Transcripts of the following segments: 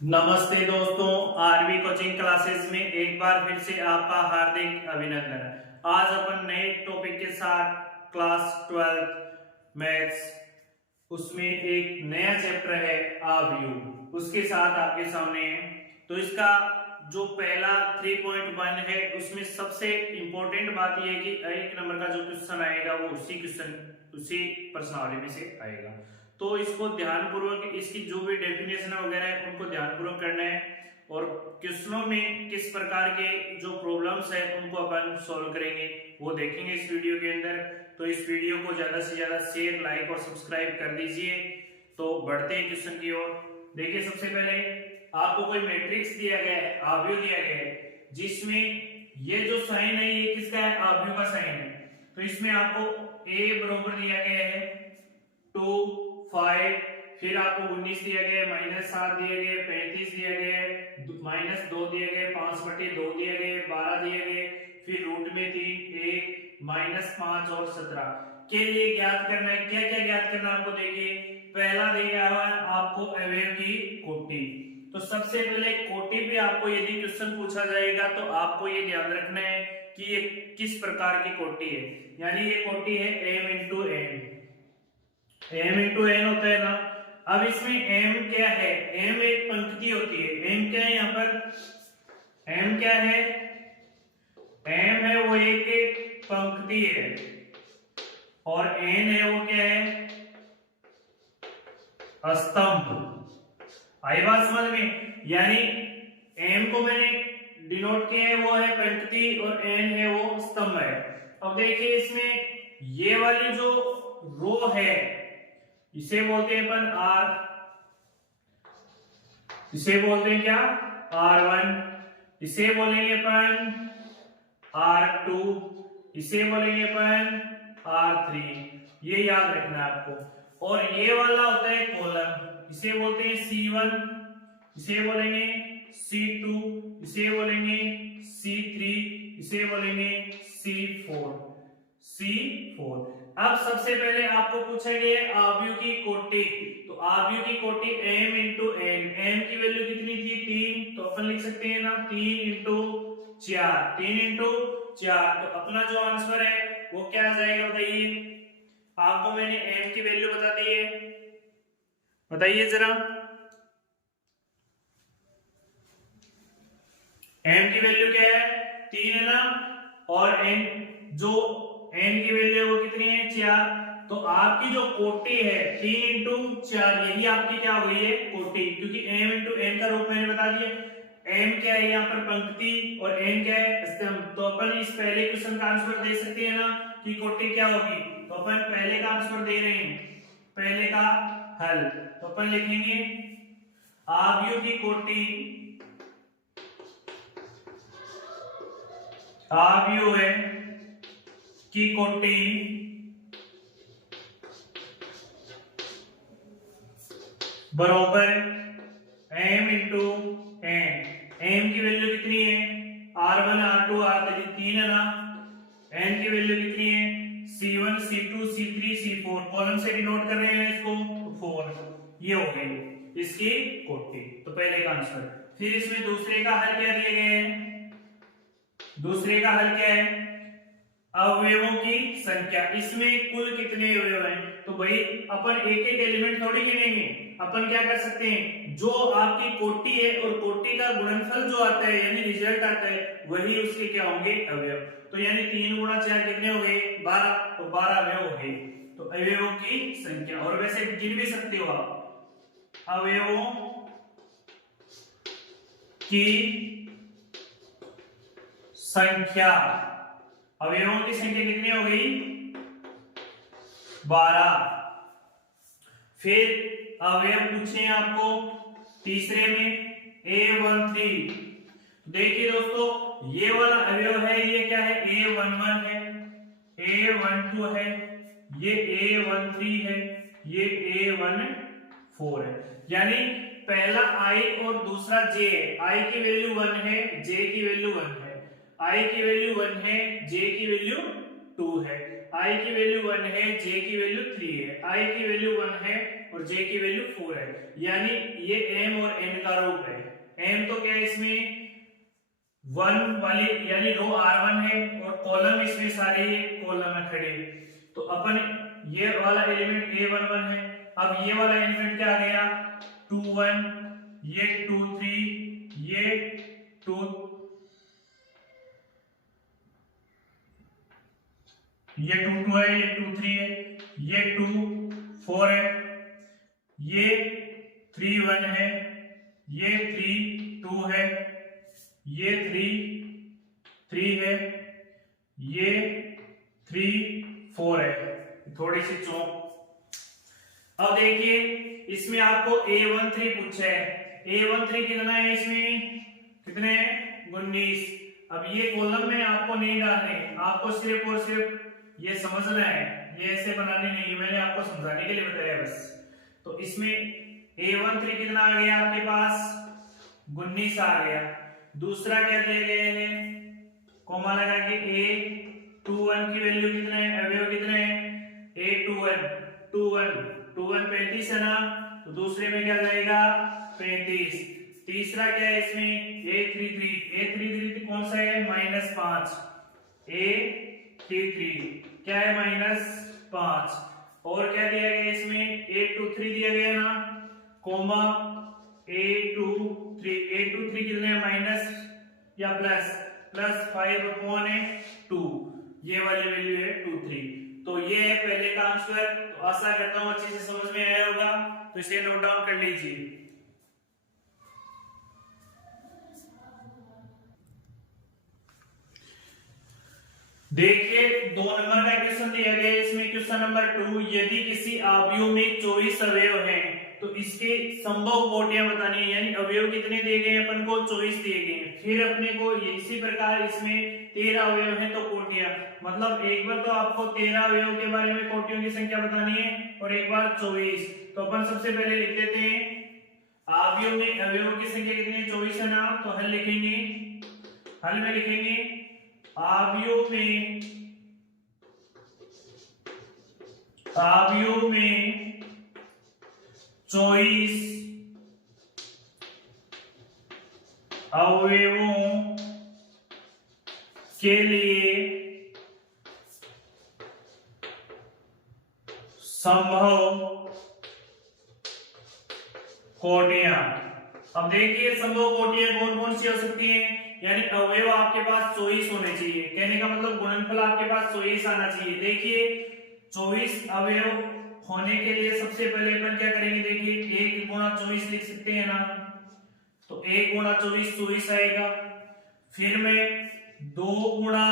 नमस्ते दोस्तों, RB coaching classes में एक बार फिर से आपका हार्दिक अभिनंदन। आज अपन नए टॉपिक के साथ क्लास 12 मैथ्स उसमें एक नया चैप्टर है आव्यू, उसके साथ आपके सामने है। तो इसका जो पहला 3.1 है उसमें सबसे इंपॉर्टेंट बात यह है कि एक नंबर का जो क्वेश्चन आएगा वो उसी प्रश्नावली में से आएगा। तो इसको ध्यानपूर्वक, इसकी जो भी डेफिनेशन वगैरह है उनको ध्यानपूर्वक करना है और क्वेश्चनों में किस प्रकार के जो प्रॉब्लम्स है उनको अपन सॉल्व करेंगे वो देखेंगे इस वीडियो के अंदर। तो इस वीडियो को ज्यादा से ज्यादा शेयर, लाइक और सब्सक्राइब कर दीजिए। तो बढ़ते हैं क्वेश्चन की ओर। देखिए, सबसे पहले आपको कोई मैट्रिक्स दिया गया है, आव्यूह दिया गया है, जिसमें ये जो साइन है ये किसका है, आव्यूह का साइन है। तो इसमें आपको a बराबर दिया गया है 2, 5, फिर आपको 19 दिया गया है, -7 दिया गया है, 35 दिया गया है, -2 दिया गया है, 5/2 दिया गया है, 12 दिया गया है, फिर रूट में 3, 1, -5 और 17 के लिए ज्ञात करना है। क्या क्या ज्ञात करना है आपको? देखिए, पहला दिया हुआ है आपको अवयव की कोटि। तो सबसे पहले कोटि पे आपको यदि क्वेश्चन पूछा जाएगा तो आपको ये ध्यान रखना है कि ये किस प्रकार की कोटि है। यानी ये कोटि है m into n, m into n होता है ना। अब इसमें m क्या है? m एक पंक्ति होती है। m क्या है यहाँ पर? m क्या है? m है वो एक पंक्ति है और n है वो क्या है? स्तंभ। आई बात समझ में? यानी m को मैंने डिनोट किया है वो है पंक्ति और n है वो स्तंभ है। अब देखिए, इसमें ये वाली जो रो है इसे बोलते हैं अपन r, इसे बोलते हैं क्या? r1, इसे बोलेंगे अपन r2, इसे बोलेंगे अपन r3। ये याद रखना है आपको। और ये वाला होता है कॉलम, इसे बोलते हैं c1, इसे बोलेंगे c2, इसे बोलेंगे c3, इसे बोलेंगे c4। अब सबसे पहले आपको पूछा गया है आव्यूह की कोटि। तो आव्यूह की कोटि m इंटू n, m की वैल्यू कितनी थी? 3। तो अपन लिख सकते हैं ना 3 इंटू 4, 3 इंटू 4। तो अपना जो आंसर है वो क्या आ जाएगा बताइए? आपको मैंने m की वैल्यू बता दी है, बताइए जरा। m की वैल्यू क्या है? 3 है ना। और n जो n की वैल्यू है वो कितनी है? 4। तो आपकी जो कोटि है 3 इंटू 4, यही आपकी क्या हो गई है? कोटि। क्योंकि m इंटू n का रूप मैंने बता दिया। m क्या है यहाँ पर? पंक्ति, और n क्या है? स्तंभ। तो अपन इस पहले क्वेश्चन का आंसर दे सकते हैं ना कि कोटि क्या होगी। तो अपन पहले का आंसर दे रहे हैं, पहले का हल। तो अपन लिखेंगे आव्यूह की कोटि, आव्यूह है की कोटि बराबर m इंटू n। m की वैल्यू कितनी है? r1, r2, r3, 3 है ना। n की वैल्यू कितनी है? c1, c2, c3, c4। Column से डिनोट कर रहे हैं इसको, तो 4। ये हो गई इसकी कोटि। तो पहले का आंसर। फिर इसमें दूसरे का हल क्या दिए गए हैं? दूसरे का हल क्या है? अवयवों की संख्या। इसमें कुल कितने अवयव हैं? तो भाई अपन एक एक एलिमेंट थोड़ी गिनेंगे। अपन क्या कर सकते हैं, जो आपकी कोटि है और कोटि का गुणनफल जो आता है यानी रिजल्ट आता है वही उसके क्या होंगे? अवयव। तो यानी 3 गुणा 4 कितने हो गए? 12। तो 12 अवयव हो गए। तो अवयवों की संख्या, और वैसे गिन भी सकते हो आप, अवयवों की संख्या। अवयवों की संख्या कितनी हो गई? 12। फिर अवयव पूछे आपको तीसरे में A13। देखिए दोस्तों, ये वाला अवयव है, ये क्या है? A11 है, A12 है, ये A13 है, ये A14 है। यानी पहला I और दूसरा J है। I की वैल्यू 1 है, J की वैल्यू 1 है। I की वैल्यू 1 है, J की वैल्यू 2 है। I की वैल्यू 1 है, J की वैल्यू 3 है। I की वैल्यू 1 है और j की वैल्यू 4 है, यानी ये m और n का रूप है। m तो क्या है इसमें 1 वाली यानी रो R1 है और कॉलम इसमें सारे कॉलम में खड़े, तो अपन ये वाला एलिमेंट A11 है। अब ये वाला एलिमेंट क्या आ गया 21, ये 23, ये 2, ये 22 है, ये 23 है, ये 24 है, ये 31 है, ये 32 है, ये 3 है, ये 3 4 है। थोड़ी सी चौक। अब देखिए इसमें आपको A13 पूछा है। A13 कितना है, इसमें कितने हैं 19। अब ये कॉलम में आपको नहीं डालने, आपको सिर्फ और सिर्फ ये समझना है, ये ऐसे बनाने नहीं, मैंने आपको समझाने के लिए बताया बस। तो इसमें A13 कितना आ गया आपके पास 19 आ गया। दूसरा क्या दिए गए हैं, कोमा लगा के A21 की वैल्यू कितना है, अवयव कितने हैं A21 35 है ना, तो दूसरे में क्या जाएगा 35। तीसरा क्या है इसमें A33 कौन सा है -5, A33 क्या है -5। और क्या दिया गया इसमें A23 दिया गया ना, कोमा A23 कितने हैं माइनस या प्लस 5/2, ये वाली वैल्यू है 23। तो ये है पहले का आंसर। तो आशा करता हूं अच्छे से समझ में आया होगा, तो इसे नोट डाउन कर लीजिए। देखिए 2 नंबर का क्वेश्चन दिया गया है, इसमें क्वेश्चन नंबर 2, यदि किसी अवयव में 24 अवयव हैं तो इसके संभव कोटियां बतानी है, यानी अवयव कितने दिए गए हैं अपन को 24 दिए गए हैं। फिर अपने को इसी प्रकार इसमें 13 अवयव हैं तो कोटियां, मतलब एक बार तो आपको 13 अवयव के बारे में कोटियों की संख्या बतानी है और एक बार 24। तो अपन सबसे पहले लिख देते हैं अवयव में अवयवों की संख्या कितनी है 24 है ना, तो हल लिखेंगे, हल में लिखेंगे अवयव में 24 अवयवों के लिए संभव कोटियां। अब देखिए संभव कोटियां कौन कौन सी हो सकती हैं, यानी अवयव आपके पास 24 होने चाहिए, कहने का मतलब गुणनफल आपके पास 24 आना चाहिए। देखिए 24 अवयव होने के लिए सबसे पहले अपन क्या करेंगे, देखिए 1 गुणा 24 लिख सकते हैं ना, तो 1 गुणा 24 24 आएगा। फिर मैं 2 गुणा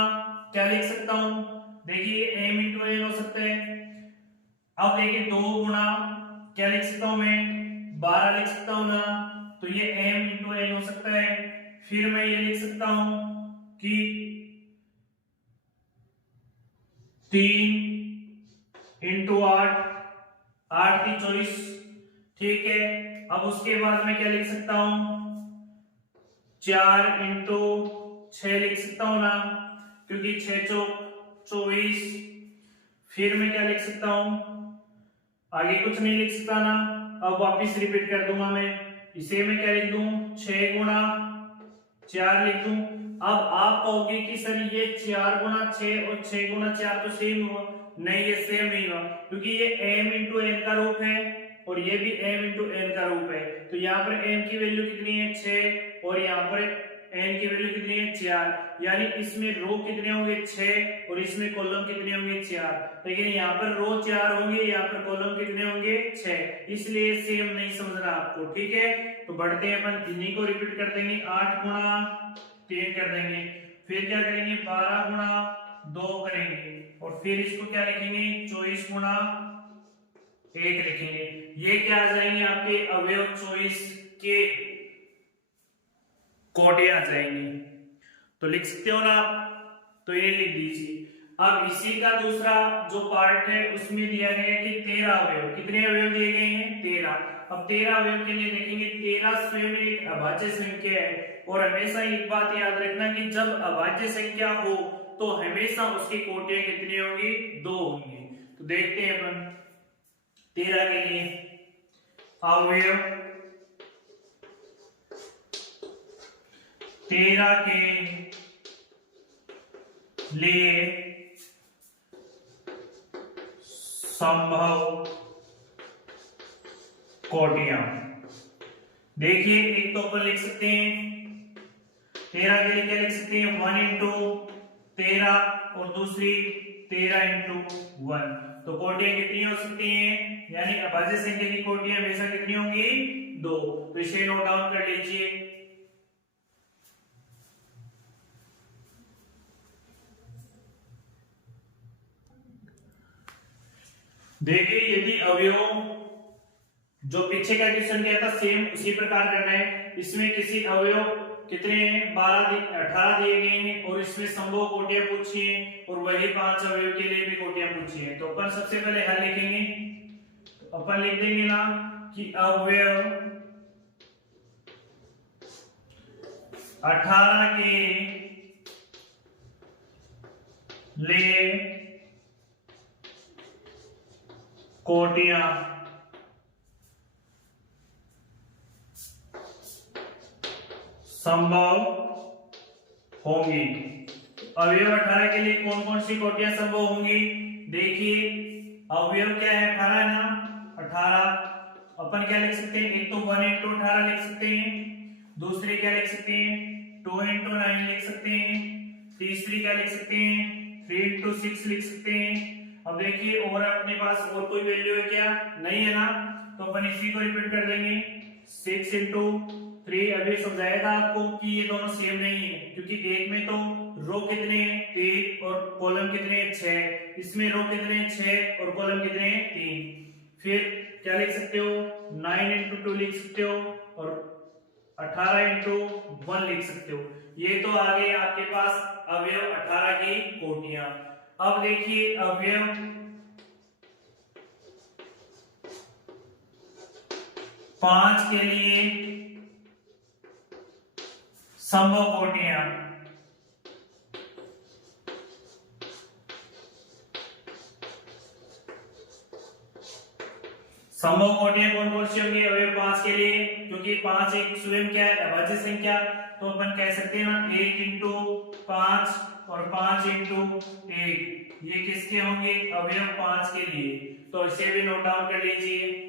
क्या लिख सकता हूं, देखिए m इंटू n हो सकता है। अब देखिए 2 गुणा क्या लिख सकता हूं मैं 12 लिख सकता हूं ना, तो ये m इंटू n हो सकता है। फिर मैं ये लिख सकता हूं कि 3 इंटू 8 की 24, ठीक है। अब उसके बाद मैं क्या लिख सकता हूं 4 इंटू 6 लिख सकता हूं ना, क्योंकि 6 चौक 24। फिर मैं क्या लिख सकता हूं, आगे कुछ नहीं लिख सकता ना, अब वापिस रिपीट कर दूंगा मैं, इसे मैं क्या लिख दूं 6 गुणा 4 लिख दूं। अब आप कहोगे कि सर ये 4 गुणा 6 और 6 गुणा 4 तो सेम हुआ, नहीं ये सेम नहीं हुआ, क्योंकि ये m इंटू n का रूप है और ये भी m इंटू n का रूप है। तो यहाँ पर m की वैल्यू कितनी है 6 और यहाँ पर n की वैल्यू कितनी है 4, यानी इसमें रो कितने होंगे 6 और इसमें कॉलम कितने होंगे 4। लेकिन यहाँ पर रो 4 होंगे, यहाँ पर कॉलम कितने होंगे 6, इसलिए सेम नहीं समझना आपको, ठीक है। तो बढ़ते हैं अपन इन्हीं को रिपीट कर देंगे, 8 गुणा 3 कर देंगे, फिर क्या करेंगे 12 गुणा 2 करेंगे और फिर इसको क्या लिखेंगे 24 गुणा 1 लिखेंगे। ये क्या आ जाएंगे आपके अवयव 24 के कोटियां आ जाएंगी। तो लिख सकते हो ना आप, तो ये लिख दीजिए। अब इसी का दूसरा जो पार्ट है उसमें दिया गया है कि 13 अवयव, कितने अवयव दिए गए हैं 13। अब 13 अवयव के लिए देखेंगे 13 स्वयं एक अभाज्य संख्या है और हमेशा एक बात याद रखना कि जब अभाज्य संख्या हो तो हमेशा उसकी कोटियां कितनी होंगी 2 होंगी। तो देखते हैं अपन 13 के लिए, अवयव 13 के लिए संभव कोटियां। देखिए एक तो अपन लिख सकते हैं 13 के लिए क्या लिख सकते हैं 1 इंटू 13 और दूसरी 13 इंटू 1। तो कोटियां कितनी हो सकती हैं, यानी अभाज्य संख्या की कोटियां हमेशा कितनी होंगी 2। तो इसे नोट डाउन कर लीजिए। देखिए यदि अवयव जो पीछे का क्वेश्चन क्या था सेम उसी प्रकार करना है। इसमें किसी अवयव कितने हैं 18 दिए गए हैं और इसमें संभव कोटियां पूछी हैं और वही 5 अवयव के लिए भी कोटियां पूछी हैं। तो अपन सबसे पहले हल लिखेंगे। तो अपन लिख देंगे ना कि अवयव 18 के लिए कोटियां संभव होंगी। अवयव 18 के लिए कौन कौन सी कोटियां संभव होंगी, देखिए अवयव क्या है 18 है ना। 18 अपन क्या लिख सकते हैं, एक तो 1 इंटू 18 लिख सकते हैं, दूसरी क्या लिख सकते हैं 2 इंटू 9 लिख सकते हैं, तीसरी क्या लिख सकते हैं 3 इंटू 6 लिख सकते हैं। अब देखिए और अपने पास और कोई वैल्यू है क्या, नहीं है ना, तो अपन इसी को रिपीट कर देंगे 6 इंटू 3। अभी समझाया था आपको कि ये दोनों सेम नहीं है, क्योंकि एक में तो रो कितने हैं 3 और कॉलम कितने हैं 6, इसमें रो कितने हैं 6 और कॉलम कितने हैं 3। फिर क्या लिख सकते हो 9 इंटू 2 लिख सकते हो और 18 इंटू 1 लिख सकते हो। ये तो आ गए आपके पास अवयव 18 की कोटियां। अब देखिए अवयव 5 के लिए संभव कोटियां। संभव कोटियां कौन कौन सी होंगी अवयव 5 के लिए, क्योंकि 5 एक स्वयं क्या है अभाज्य संख्या, तो अपन कह सकते हैं ना 1 इंटू 5 और 5 इंटू 1, ये किसके होंगे अवयव 5 के लिए। तो इसे भी नोट डाउन कर लीजिए।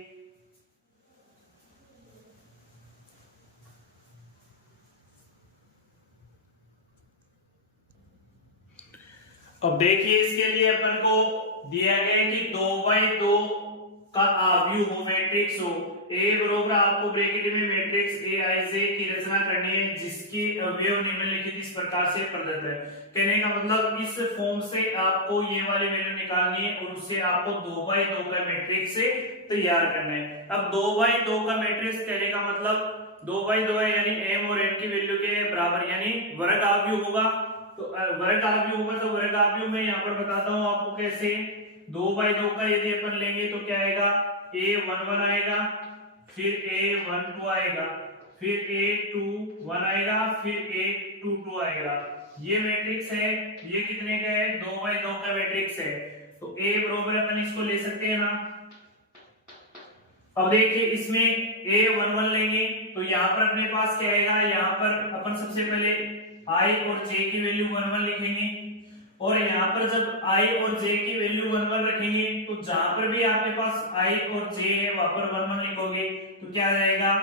अब देखिए इसके लिए अपन को दिया गया है कि 2/2 का आव्यूह हो मैट्रिक्स हो। ए बराबर आपको ब्रैकेट में मैट्रिक्स ए आई जे की रचना करनी है जिसकी अवयव निम्नलिखित इस प्रकार से प्रदत्त है। कहने का मतलब इस फॉर्म से आपको ये वाली वैल्यू निकालनी है और उससे आपको 2/2 का मैट्रिक्स से तैयार करना है। अब 2/2 का मैट्रिक्स कहने का मतलब 2/2 है, यानी m और n की वैल्यू के बराबर, यानी वर्ग आव्यूह होगा। तो वर्ग आव्यूह होगा तो वर्ग आव्यूह में यहाँ पर बताता हूँ आपको कैसे। 2/2 का यदि अपन लेंगे तो क्या आएगा a11 आएगा, फिर a12 आएगा, फिर a21 आएगा, फिर a22 आएगा। ये मैट्रिक्स है, ये कितने का है 2/2 का मैट्रिक्स है। तो a बराबर अपन इसको ले सकते हैं ना। अब देखिए इसमें a11 लेंगे तो यहाँ पर अपने पास क्या आएगा, यहाँ पर अपन सबसे पहले i और j की वैल्यू 11 लिखेंगे और यहाँ पर जब i और j की वैल्यू 11 रखेंगे तो जहां पर भी आपके पास i और j है वहां पर 11 लिखोगे तो क्या आ जाएगा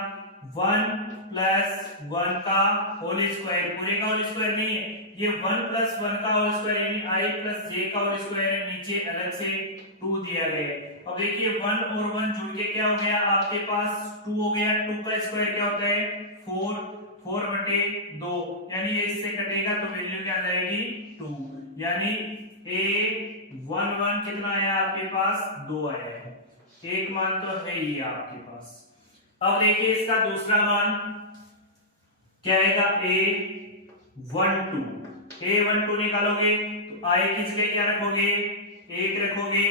1 प्लस 1 का होल स्क्वायर, पूरे का होल स्क्वायर नहीं है, ये 1 प्लस 1 का होल स्क्वायर यानी i प्लस j का होल स्क्वायर है, नीचे अलग से 2 दिया गया है। अब देखिए 1 और 1 जुड़ के क्या हो गया आपके पास 2 हो गया, 2 का स्क्वायर क्या होता है 4, 4/2, यानी ये इससे कटेगा तो वैल्यू क्या आ जाएगी 2, यानी a11 कितना आया आपके पास 2 आया है, एक मान तो है ही आपके पास। अब देखिए इसका दूसरा मान क्या आएगा a12 निकालोगे तो i की जगह क्या रखोगे 1 रखोगे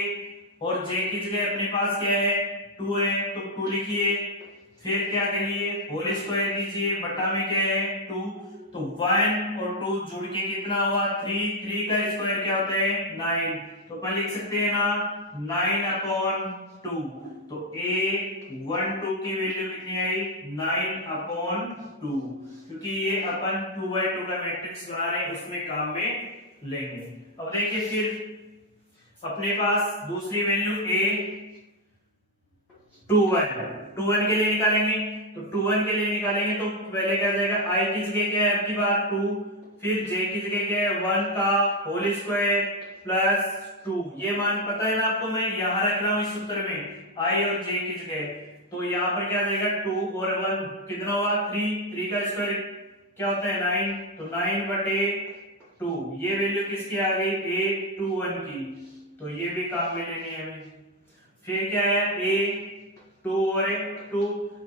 और j की जगह अपने पास क्या है 2 है तो 2 लिखिए, फिर क्या करिए होल स्क्वायर कीजिए, बटा में क्या है 2, तो 1 और 2 जुड़ के कितना हुआ 3, 3 का स्क्वायर क्या होता है 9, तो अपन लिख सकते हैं ना 9/2, तो a11 1 2 की वैल्यू कितनी आई 9/2, क्योंकि ये अपन 2/2 का मैट्रिक्स बना रहे हैं, उसमें काम में लेंगे। अब देखिए फिर अपने पास दूसरी वैल्यू a 2 1 के लिए निकालेंगे। तो 2 1 के लिए निकालेंगे तो पहले क्या जाएगा i की जगह क्या है आपकी बात 2, फिर j की जगह क्या है 1 का होल स्क्वायर प्लस 2। ये मान पता है ना आपको, मैं यहां रख रहा हूं इस सूत्र में i और j की जगह। तो यहाँ पर क्या जाएगा 2 और 1 कितना हुआ 3 का स्क्वायर क्या होता है 9, तो 9/2 ये वैल्यू किसकी आ गई a 2 1 की, तो ये भी काम में लेनी है हमें। फिर क्या है a 2 और 2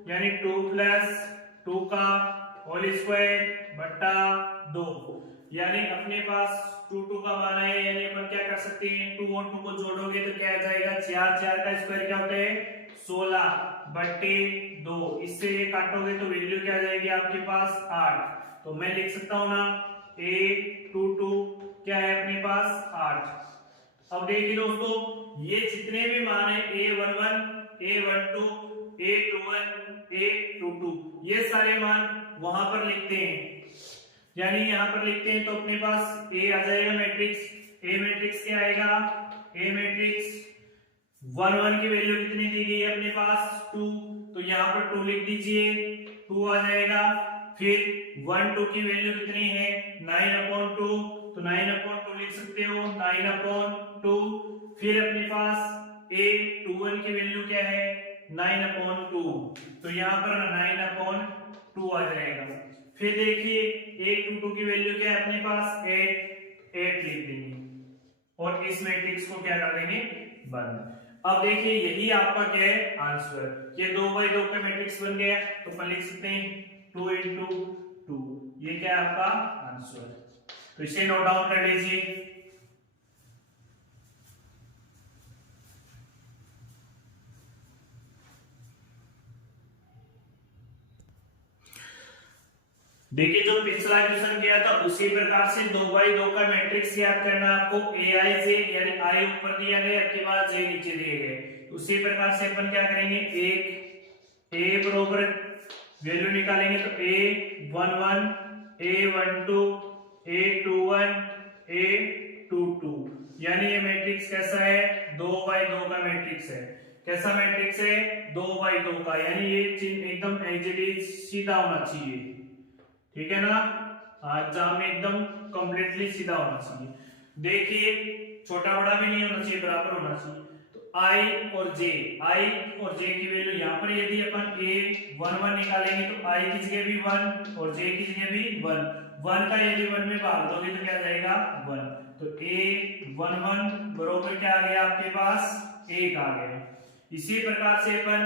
यानी 2 प्लस 2 का होल स्क्वायर बटा 2, यानी अपने पास 2 2 का मान है, यानी अपन क्या कर सकते हैं 2 और 2 को जोड़ोगे तो क्या आ जाएगा 4 4 का स्क्वायर क्या होता है 16/2। इससे ये काटोगे तो वैल्यू क्या आ जाएगी आपके पास 8। तो मैं लिख सकता हूं ना a 2 2 क्या है अपने पास 8। अब देखिए दोस्तों ये जितने भी मान है a11 a12 a21 a22 ये सारे मान वहां पर लिखते हैं, यानी यहां पर लिखते हैं तो अपने पास a आ जाएगा मैट्रिक्स। a मैट्रिक्स क्या आएगा a मैट्रिक्स 1 1 की वैल्यू कितनी दी गई है अपने पास 2, तो यहां पर 2 लिख दीजिए 2 आ जाएगा। फिर 1 2 की वैल्यू कितनी है 9/2, तो 9/2 लिख सकते हो 9/2। फिर अपने पास a 21 की वैल्यू क्या है 9/2, तो यहाँ पर 9/2 आ जाएगा। फिर देखिए a 2 2 की वैल्यू क्या है अपने पास 8 लिख देंगे और इस मैट्रिक्स को क्या कर देंगे बंद। अब देखिए यही आपका क्या है आंसर, ये 2/2 का मैट्रिक्स बन गया, तो अपन लिख सकते हैं 2 × 2, ये क्या है आपका आंसर। तो इसे नोट डाउन कर लीजिए। देखिए जो पिछला क्वेश्चन किया था उसी प्रकार से 2/2 का मैट्रिक्स याद करना आपको। aij यानी i ऊपर दिया गया, आपके बाद j नीचे दिए गए। उसी प्रकार से अपन क्या करेंगे एक a बराबर वैल्यू निकालेंगे तो a11 a12 a21 a22, यानी ये मैट्रिक्स कैसा है 2/2 का मैट्रिक्स है। कैसा मैट्रिक्स है 2/2 का, यानी ये चिन्ह एकदम एज इट इज सीधा होना चाहिए, ठीक है ना। एग्जाम में एकदम कंप्लीटली सीधा होना चाहिए। देखिए छोटा बड़ा भी नहीं होना चाहिए, बराबर होना चाहिए। तो i और j की वैल्यू यहाँ पर यदि अपन a11 निकालेंगे तो i की जगह भी 1 और j की जगह भी 1 का यदि 1 में भाग दोगे तो क्या आ जाएगा 1, तो a11 बराबर क्या आ गया आपके पास 1 आ गया। इसी प्रकार से अपन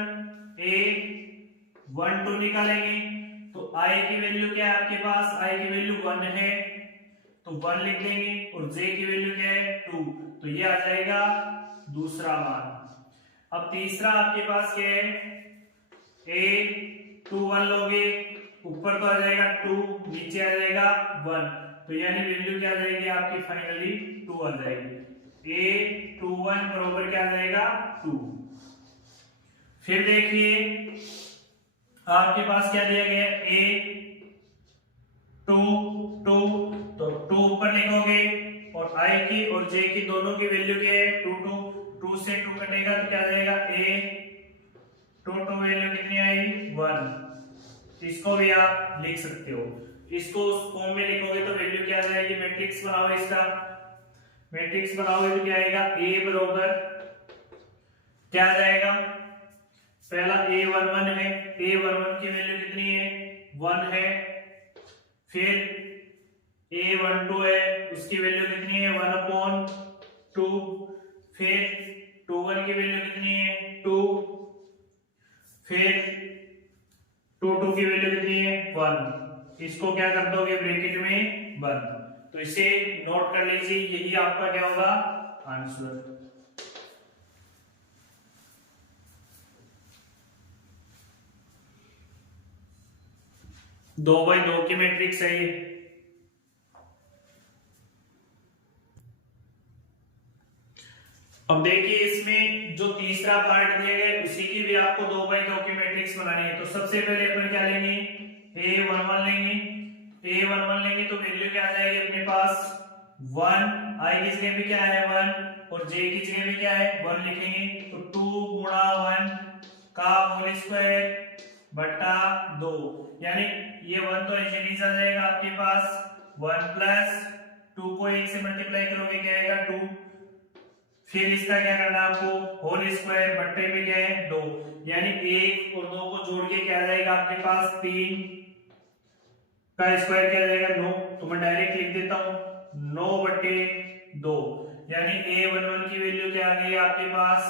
a12 निकालेंगे तो i की वैल्यू क्या है आपके पास, i की वैल्यू 1 है तो 1 लिख देंगे और j की वैल्यू क्या है 2, तो ये आ जाएगा दूसरा मान। अब तीसरा आपके पास क्या है a21 लोगे ऊपर तो आ जाएगा 2 नीचे आ जाएगा 1, तो यानी वैल्यू क्या आ जाएगी आपकी फाइनली 2 आ जाएगी। a21 बराबर क्या आ जाएगा 2। फिर देखिए आपके पास क्या दिया गया है a2 तो 2 ऊपर लिखोगे और i की और j की दोनों की वैल्यू क्या है 2 से 2 कटेगा तो क्या आ जाएगा a2 वैल्यू कितनी आई 1। इसको भी आप लिख सकते हो, इसको उस फॉर्म में लिखोगे तो वैल्यू क्या आ जाएगी, मैट्रिक्स बनाओ इसका, मैट्रिक्स बनाओगे तो क्या आएगा a बराबर क्या आ जाएगा, पहला a11 है, a11 की वैल्यू कितनी है 1 है। फिर a12 है उसकी वैल्यू कितनी है 1/2। फिर 21 की वैल्यू कितनी है 2। फिर 22 की वैल्यू कितनी है 1। इसको क्या कर दोगे ब्रैकेट में बंद। तो इसे नोट कर लीजिए, यही आपका क्या होगा आंसर। 2/2 की मैट्रिक्स है ये। अब देखिए इसमें जो तीसरा पार्ट दिया गया उसी की भी आपको 2x2 की मैट्रिक्स बनानी है। तो सबसे पहले अपन क्या लेंगे, a11 लेंगे। a11 लेंगे तो वैल्यू क्या आ जाएगी अपने पास 1, i की जगह पे क्या है 1 और j की जगह पे क्या है 1 लिखेंगे। तो 2 गुणा 1 का होल स्क्वायर बटा 2, यानी ये 1 तो ऐसे नीचे आ जाएगा आपके पास 1 प्लस 2 को 1 से मल्टीप्लाई करोगे क्या आएगा 2, फिर इसका क्या करना है आपको होल स्क्वायर बट्टे में क्या है 2, यानी 1 और 2 को जोड़ के क्या आ जाएगा आपके पास 3 का स्क्वायर क्या आ जाएगा 9। तो मैं डायरेक्ट लिख देता हूं 9 बटे 2, यानी a11 की वैल्यू क्या आ गई आपके पास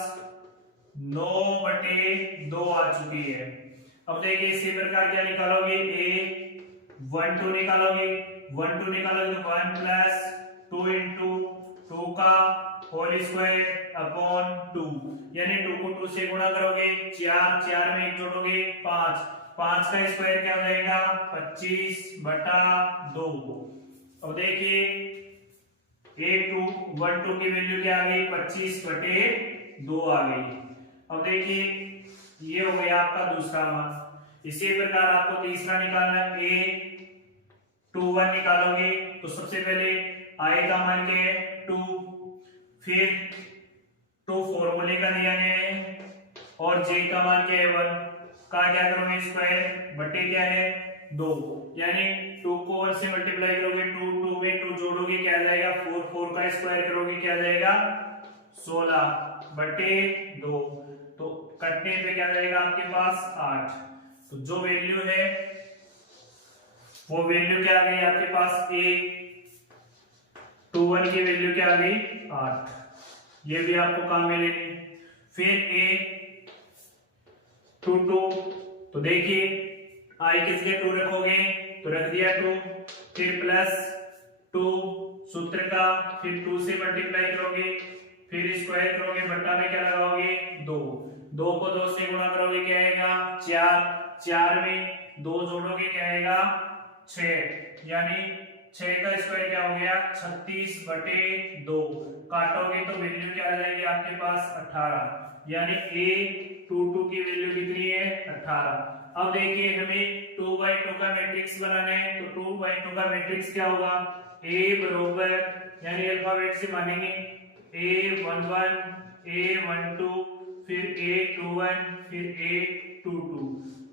9 बटे 2 आ चुकी है। अब देखिए इसी प्रकार क्या निकालोगे a12 निकालोगे, 1 2 निकालोगे तो 1 प्लस 2 इंटू 2 का होल स्क्वायर अपॉन 2, यानी 2 को 2 से गुणा करोगे 4, 4 में 1 जोड़ोगे 5, 5 का स्क्वायर क्या हो जाएगा 25 बटा 2। अब देखिए a12 की वैल्यू क्या आ गई 25 बटे 2 आ गई। अब देखिए ये हो गया आपका दूसरा मान। इसी प्रकार आपको तीसरा निकालना है a21 निकालोगे तो सबसे पहले i का मान क्या है 2, फिर 2 फॉर्मूले का दिया गया है और j का मान क्या है 1 का क्या करोगे स्क्वायर बटे क्या है 2, यानी 2 को 1 से मल्टीप्लाई करोगे 2, 2 में 2 जोड़ोगे क्या आ जाएगा 4, 4 का स्क्वायर करोगे क्या आ जाएगा 16 बटे 2, तो कटने पे क्या आ जाएगा आपके पास 8। तो जो वैल्यू है वो वैल्यू क्या आ गई आपके पास a21 की वैल्यू क्या आ गई 8, ये भी आपको काम में लेनी। फिर a22 तो देखिए i किस जगह 2 रखोगे तो रख दिया 2, फिर प्लस 2 सूत्र का, फिर 2 से मल्टीप्लाई करोगे, फिर स्क्वायर करोगे बट्टा में क्या लगाओगे 2, 2 को 2 से गुणा करोगे क्या आएगा 4, 4 में 2 जोड़ोगे क्या आएगा 6, यानी 6 का स्क्वायर क्या हो गया 36 बटे 2, काटोगे तो वैल्यू क्या आ जाएगी आपके पास 18, यानी a22 की वैल्यू कितनी है 18। अब देखिए हमें 2/2 का मैट्रिक्स बनाना है, तो 2/2 का मैट्रिक्स क्या होगा a बराबर, यानी अल्फाबेट से मानेंगे a11 a12 फिर a21 फिर a22।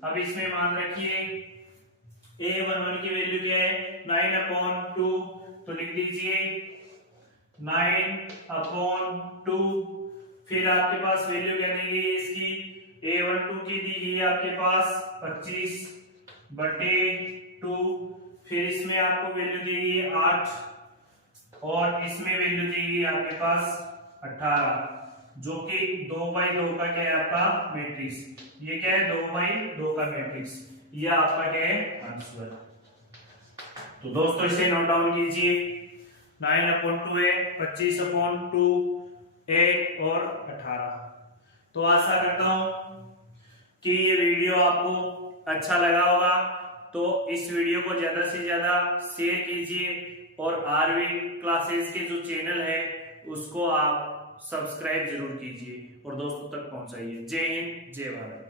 अब इसमें मान रखिए a11 की वैल्यू क्या है 9/2, तो लिख दीजिए 9/2, फिर आपके पास वैल्यू क्या दी गई है इसकी a12 की दी गई है आपके पास 25 बटे 2, फिर इसमें आपको वैल्यू दी गई है 8 और इसमें वैल्यू दी गई है आपके पास 18, जो कि 2/2 का क्या है आपका मैट्रिक्स। ये क्या है 2/2 का मैट्रिक्स, ये आपका क्या है आंसर। तो दोस्तों इसे नोट डाउन कीजिए 9/2 है 25/2 8 और 18। तो आशा करता हूं कि ये वीडियो आपको अच्छा लगा होगा, तो इस वीडियो को ज्यादा से ज्यादा शेयर कीजिए और आरवी क्लासेस के जो चैनल है उसको आप सब्सक्राइब जरूर कीजिए और दोस्तों तक पहुंचाइए। जय हिंद जय भारत।